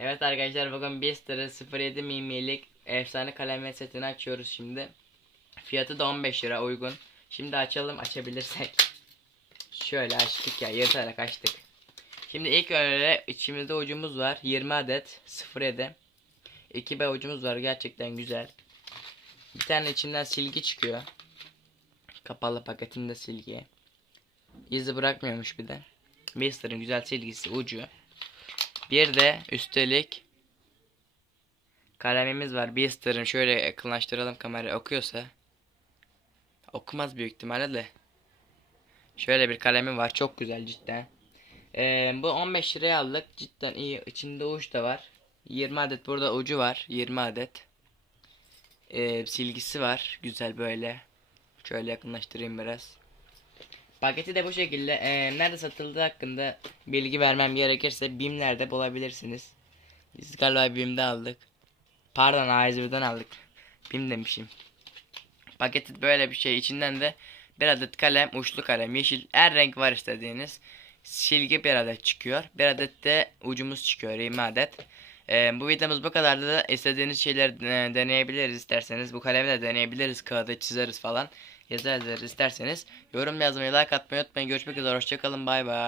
Evet arkadaşlar bugün Bister'ı 07 mm'lik efsane kalem setini açıyoruz şimdi. Fiyatı da 15 lira uygun. Şimdi açalım açabilirsek. Şöyle açtık ya yırtarak açtık. Şimdi ilk önce içimizde ucumuz var 20 adet 07. 2B ucumuz var gerçekten güzel. Bir tane içinden silgi çıkıyor. Kapalı paketinde silgi. İzi bırakmıyormuş bir de. Bister'ın güzel silgisi ucu. Bir de üstelik kalemimiz var. Bister'ın şöyle yakınlaştıralım kamera okuyorsa. Okumaz büyük ihtimalle de. Şöyle bir kalemim var. Çok güzel cidden. Ee, bu 15 liraya aldık. Cidden iyi. İçinde uç da var. 20 adet burada ucu var. 20 adet. Ee, silgisi var. Güzel böyle. Şöyle yakınlaştırayım biraz. Paketi de bu şekilde. Ee, nerede satıldığı hakkında bilgi vermem gerekirse BİM'lerde bulabilirsiniz. Biz galiba BİM'de aldık. Pardon A101'den aldık. BİM demişim. Paketi böyle bir şey. İçinden de bir adet kalem, uçlu kalem, yeşil, her renk var istediğiniz. Silgi bir adet çıkıyor. Bir adet de ucumuz çıkıyor. 20 adet. Ee, bu videomuz bu kadardı da istediğiniz şeyler e, deneyebiliriz isterseniz. Bu kalemle de deneyebiliriz. Kağıda çizeriz falan yazarız isterseniz. Yorum yazmayı, like atmayı unutmayın. Görüşmek üzere. Hoşçakalın. Bay bay.